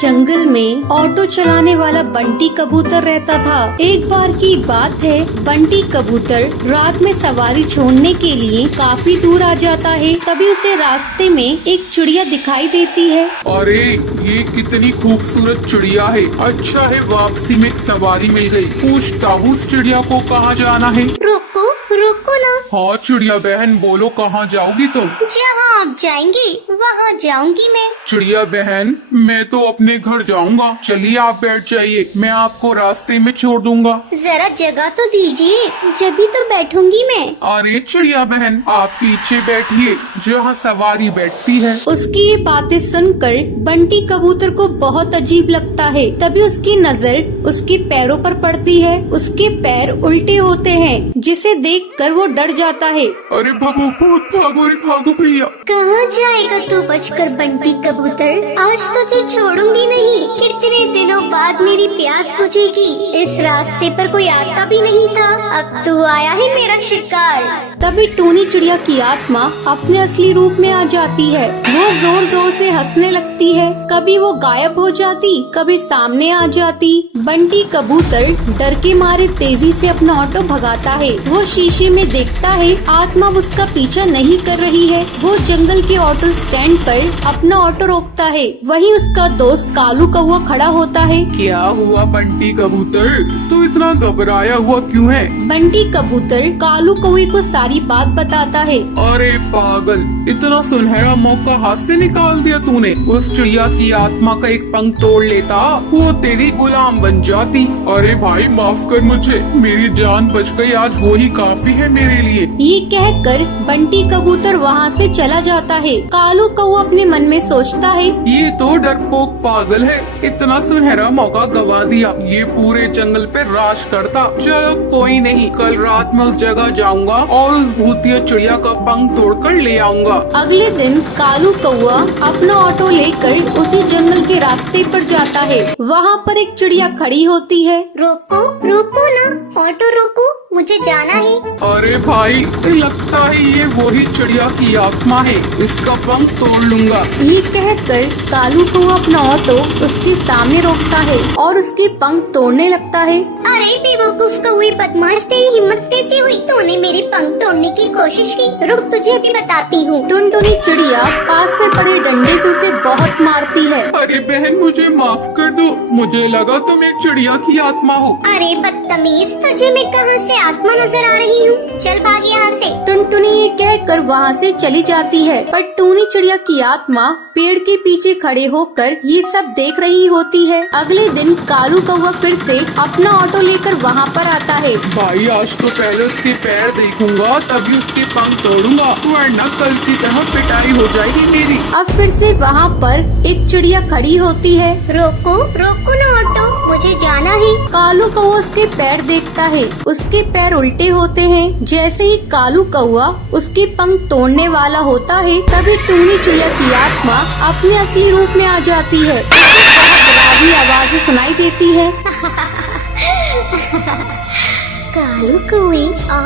जंगल में ऑटो चलाने वाला बंटी कबूतर रहता था। एक बार की बात है, बंटी कबूतर रात में सवारी छोड़ने के लिए काफी दूर आ जाता है। तभी उसे रास्ते में एक चिड़िया दिखाई देती है। अरे ये कितनी खूबसूरत चिड़िया है। अच्छा है वापसी में सवारी मिल गई। पूछता हूँ इस चिड़िया को कहाँ जाना है। रुको रुको ना। हाँ चिड़िया बहन बोलो कहाँ जाओगी तुम? जहाँ आप जाएंगे वहाँ जाऊंगी मैं। चिड़िया बहन मैं तो अपने घर जाऊंगा। चलिए आप बैठ जाइए, मैं आपको रास्ते में छोड़ दूंगा। जरा जगह तो दीजिए, जब तो बैठूंगी मैं। अरे चिड़िया बहन आप पीछे बैठिए जहाँ सवारी बैठती है। उसकी ये बातें सुनकर बंटी कबूतर को बहुत अजीब लगता है। तभी उसकी नजर उसके पैरों पर पड़ती है। उसके पैर उल्टे होते हैं, जिसे देखकर वो डर जाता है। अरे भागो भागो रे भागो भैया। कहाँ जाएगा तू बचकर बंटी कबूतर? आज तो तुझे छोड़ूंगी नहीं। कितने दिनों बाद मेरी प्यास बुझेगी। इस रास्ते पर कोई आता भी नहीं था, अब तू आया है मेरा शिकार। तभी टूनी चिड़िया की आत्मा अपने असली रूप में आ जाती है। वो जोर जोर से हंसने लगती है। कभी वो गायब हो जाती, कभी सामने आ जाती। बंटी कबूतर डर के मारे तेजी से अपना ऑटो भगाता है। वो शीशे में देखता है आत्मा उसका पीछा नहीं कर रही है। वो जंगल के ऑटो स्टैंड पर अपना ऑटो रोकता है। वहीं उसका दोस्त कालू कौवा खड़ा होता है। क्या हुआ बंटी कबूतर, तू इतना घबराया हुआ क्यों है? बंटी कबूतर कालू कौवे को सारी बात बताता है। अरे पागल, इतना सुनहरा मौका हाथ से निकाल दिया तूने। उस चिड़िया की आत्मा का एक पंख तोड़ लेता, वो तेरी गुलाम बन जाती। अरे भाई माफ कर मुझे, मेरी जान बच गई, आज वो ही काफी है मेरे लिए। ये कहकर बंटी कबूतर वहाँ से चला जाता है। कालू कौवा अपने मन में सोचता है, ये तो डरपोक पागल है, इतना सुनहरा मौका गवा दिया। ये पूरे जंगल पे राज करता। चलो कोई नहीं, कल रात में उस जगह जाऊंगा और उस भूतिया चिड़िया का पंख तोड़कर ले आऊंगा। अगले दिन कालू कौवा अपना ऑटो लेकर उसी जंगल के रास्ते पर जाता है। वहाँ पर एक चिड़िया खड़ी होती है। रोको रोको ना, ऑटो रोको, मुझे जाना है। अरे भाई लगता है ये वही चिड़िया की आत्मा है, इसका पंख तोड़ लूंगा। ये कहकर कालू कौवा अपना ऑटो उसके सामने रोकता है और उसके पंख तोड़ने लगता है। अरे बेवकूफ कौवे बदमाश, तेरी हिम्मत कैसे हुई? तूने मेरे पंख तोड़ने की कोशिश की। रुक तुझे अभी बताती हूँ। टुनटुनी चिड़िया पास में पड़े डंडे से उसे बहुत मारती है। अरे बहन मुझे माफ कर दो, मुझे लगा तुम एक चिड़िया की आत्मा हो। अरे बदतमीज, तुझे मैं कहाँ से आत्मा नजर आ रही हूँ? चल भाग यहाँ से। टुनटुनी ये कहकर वहाँ से चली जाती है, पर टूनी चिड़िया की आत्मा पेड़ के पीछे खड़े होकर ये सब देख रही होती है। अगले दिन कालू कौवा फिर से अपना ऑटो लेकर वहाँ पर आता है। भाई आज तो पहले उसके पैर देखूंगा, तभी उसके पंख तोड़ूंगा, वरना कल की तरह पिटाई हो जाएगी मेरी। अब फिर से वहाँ पर एक चिड़िया खड़ी होती है। रोको रोको ना ऑटो, मुझे जाना है। कालू कौवा उसके पैर देखता है, उसके पैर उल्टे होते हैं। जैसे ही कालू कौवा उसके पंख तोड़ने वाला होता है, तभी टूनी चिड़िया की आत्मा अपने असली रूप में आ जाती है। बहुत डरावनी आवाज़ें सुनाई देती है। कालू कौवे आ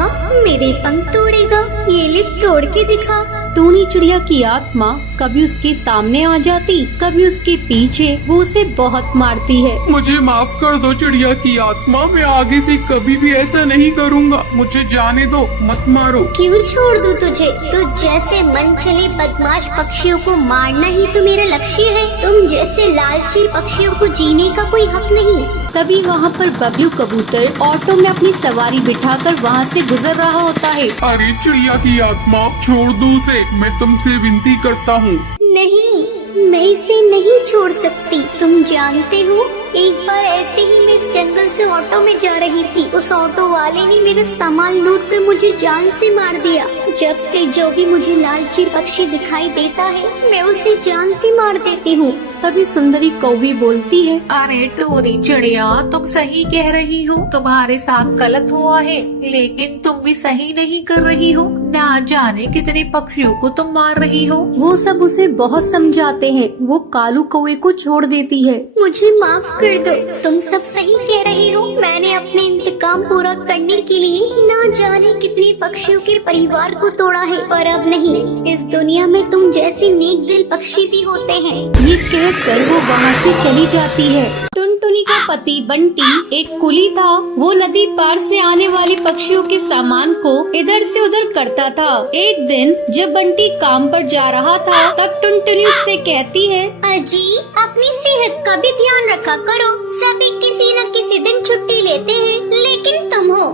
मेरे पंख तोड़ेगा, ये ले तोड़ के दिखा। टूनी चिड़िया की आत्मा कभी उसके सामने आ जाती, कभी उसके पीछे। वो उसे बहुत मारती है। मुझे माफ कर दो चिड़िया की आत्मा, मैं आगे से कभी भी ऐसा नहीं करूँगा। मुझे जाने दो, मत मारो। क्यों छोड़ दूं तुझे? तो जैसे मन चले बदमाश पक्षियों को मारना ही तो मेरा लक्ष्य है। तुम जैसे लालची पक्षियों को जीने का कोई हक नहीं। तभी वहाँ पर बबलू कबूतर ऑटो में अपनी सवारी बिठाकर वहाँ से गुजर रहा होता है। अरे चिड़िया की आत्मा छोड़ दो उसे, मैं तुमसे विनती करता हूँ। नहीं, मैं इसे नहीं छोड़ सकती। तुम जानते हो, एक बार ऐसे ही मैं इस जंगल से ऑटो में जा रही थी। उस ऑटो वाले ने मेरा सामान लूट कर मुझे जान से मार दिया। जब से जो भी मुझे लालची पक्षी दिखाई देता है, मैं उसे जान से मार देती हूँ। तभी सुंदरी कौवी बोलती है, अरे टूनी चिड़िया तुम सही कह रही हो, तुम्हारे साथ गलत हुआ है, लेकिन तुम भी सही नहीं कर रही हो। ना जाने कितने पक्षियों को तुम मार रही हो। वो सब उसे बहुत समझाते हैं। वो कालू कौवे को छोड़ देती है। मुझे माफ कर दो, तुम सब सही कह रही हो। मैंने अपने इंतकाम पूरा पूरा करने के लिए ना जाने कितने पक्षियों के परिवार को तोड़ा है, पर अब नहीं। इस दुनिया में तुम जैसे नेक दिल पक्षी भी होते हैं। ये कहकर वो वहाँ से चली जाती है। टुनटुनी का पति बंटी एक कुली था। वो नदी पार से आने वाले पक्षियों के सामान को इधर से उधर करता था। एक दिन जब बंटी काम पर जा रहा था, तब टुनटुनी उससे कहती है, अजी, अपनी सेहत का भी ध्यान रखा करो। सभी किसी न किसी दिन छुट्टी लेते हैं, लेकिन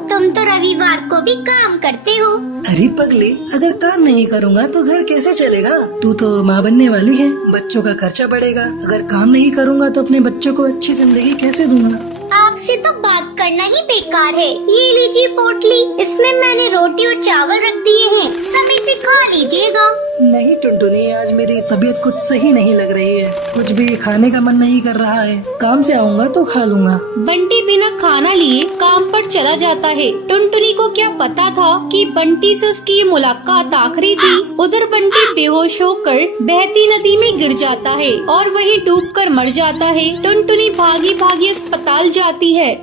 तुम तो रविवार को भी काम करते हो। अरे पगली, अगर काम नहीं करूँगा तो घर कैसे चलेगा? तू तो माँ बनने वाली है, बच्चों का खर्चा बढ़ेगा। अगर काम नहीं करूँगा तो अपने बच्चों को अच्छी जिंदगी कैसे दूंगा? आपसे तो बात करना ही बेकार है। ये लीजिए पोटली, इसमें मैंने रोटी और चावल रख दिए हैं, समय से खा लीजिएगा। नहीं टुनटुनी, आज मेरी तबीयत कुछ सही नहीं लग रही है। कुछ भी खाने का मन नहीं कर रहा है। काम से आऊँगा तो खा लूँगा। बंटी बिना खाना लिए काम पर चला जाता है। टुनटुनी को क्या पता था कि बंटी से उसकी ये मुलाकात आखिरी थी। उधर बंटी बेहोश होकर बहती नदी में गिर जाता है और वहीं डूबकर मर जाता है। टुनटुनी भागी भागी अस्पताल जाती है।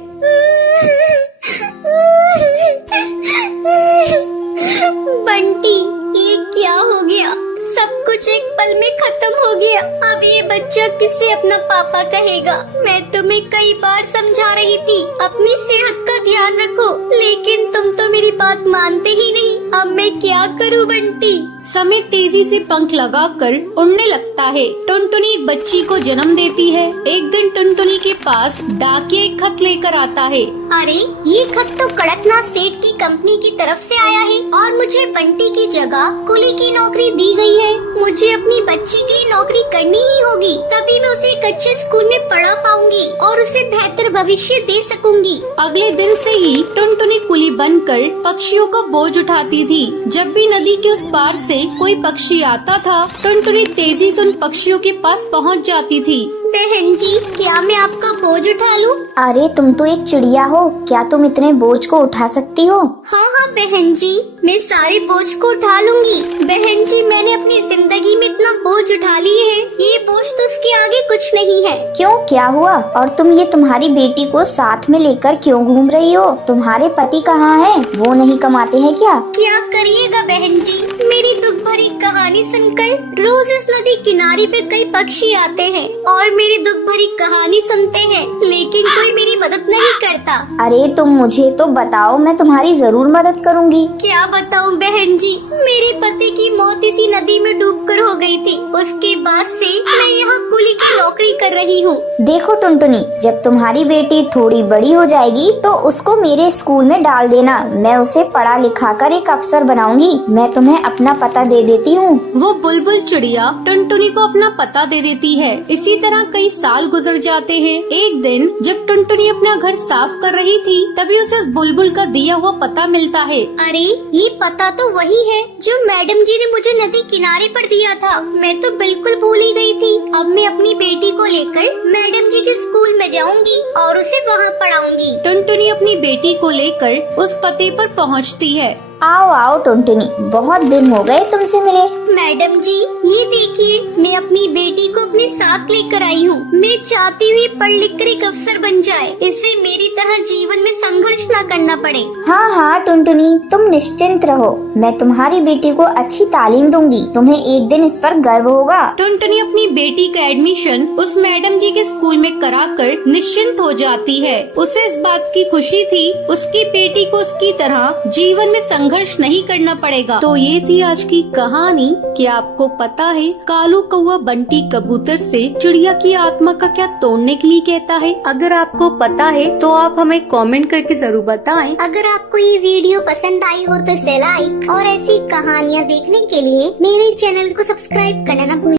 बंटी, ये क्या हो गया? सब कुछ एक पल में खत्म हो गया। अब ये बच्चा किससे अपना पापा कहेगा? मैं तुम्हें कई बार समझा रही थी, अपनी सेहत का ध्यान रखो, लेकिन तुम तो मेरी बात मानते ही नहीं। अब मैं क्या करूं बंटी? समय तेजी से पंख लगाकर उड़ने लगता है। टुनटुनी एक बच्ची को जन्म देती है। एक दिन टुनटुनी के पास डाकिया एक खत लेकर आता है। अरे, ये खत तो कड़कनाथ सेठ की कंपनी की तरफ से आया है और मुझे बंटी की जगह कुली की नौकरी दी गई है। मुझे अपनी बच्ची के लिए नौकरी करनी ही होगी, तभी मैं उसे एक अच्छे स्कूल में पढ़ा पाऊंगी और उसे बेहतर भविष्य दे सकूंगी। अगले दिन से ही टुनटुनी कुली बनकर पक्षियों का बोझ उठाती थी। जब भी नदी के उस पार से कोई पक्षी आता था, टुनटुनी तेजी से उन पक्षियों के पास पहुंच जाती थी। बहन जी, क्या मैं आपका बोझ उठा लूं? अरे, तुम तो एक चिड़िया हो, क्या तुम इतने बोझ को उठा सकती हो? हाँ हाँ बहन जी, मैं सारे बोझ को उठा लूंगी। बहन जी, मैंने अपनी जिंदगी में इतना बोझ उठा लिए है, ये बोझ तो उसके आगे कुछ नहीं है। क्यों, क्या हुआ? और तुम ये तुम्हारी बेटी को साथ में लेकर क्यों घूम रही हो? तुम्हारे पति कहाँ हैं? वो नहीं कमाते हैं क्या? क्या करिएगा बहन जी, मेरी दुख भरी कहानी सुनकर रोज इस नदी किनारे पे कई पक्षी आते हैं और मेरी दुख भरी कहानी सुनते हैं, लेकिन कोई मेरी मदद नहीं करता। अरे तुम मुझे तो बताओ, मैं तुम्हारी जरूर मदद करूंगी। क्या बताऊं बहन जी, मेरे पति की मौत इसी नदी में डूबकर हो गई थी। उसके बाद से मैं यहाँ कुली की नौकरी कर रही हूँ। देखो टुनटुनी, जब तुम्हारी बेटी थोड़ी बड़ी हो जाएगी तो उसको मेरे स्कूल में डाल देना। मैं उसे पढ़ा लिखा कर एक अफसर बनाऊंगी। मैं तुम्हें अपना पता दे देती हूँ। वो बुलबुल चिड़िया टुनटुनी को अपना पता दे देती है। इसी तरह कई साल गुजर जाते हैं। एक दिन जब टुनटुनी अपना घर साफ कर रही थी, तभी उसे उस बुलबुल का दिया हुआ पता मिलता है। अरे, ये पता तो वही है जो मैडम जी ने मुझे नदी किनारे पर दिया था। मैं तो बिल्कुल भूल ही गई थी। अब मैं अपनी बेटी को लेकर मैडम जी के स्कूल में जाऊंगी और उसे वहाँ पढ़ाऊंगी। टुनटुनी अपनी बेटी को लेकर उस पते पर पहुँचती है। आओ आओ टुनटुनी, बहुत दिन हो गए तुमसे मिले। मैडम जी, ये देखिए, मैं अपनी बेटी को अपने साथ लेकर आई हूँ। मैं चाहती हुई पढ़ लिख कर एक अफसर बन जाए, इससे मेरी तरह जीवन में संघर्ष न करना पड़े। हाँ हाँ टुनटुनी, तुम निश्चिंत रहो, मैं तुम्हारी बेटी को अच्छी तालीम दूंगी। तुम्हें एक दिन इस पर गर्व होगा। टुनटुनी अपनी बेटी का एडमिशन उस मैडम जी के स्कूल में कराकर निश्चिंत हो जाती है। उसे इस बात की खुशी थी, उसकी बेटी को उसकी तरह जीवन में संघर्ष नहीं करना पड़ेगा। तो ये थी आज की कहानी। क्या आपको पता है कालू कौवा बंटी कबूतर से चिड़िया की आत्मा का क्या तोड़ने के लिए कहता है? अगर आपको पता है तो आप हमें कमेंट करके जरूर बताएं। अगर आपको ये वीडियो पसंद आई हो तो इसे लाइक और ऐसी कहानियाँ देखने के लिए मेरे चैनल को सब्सक्राइब करना न भूलें।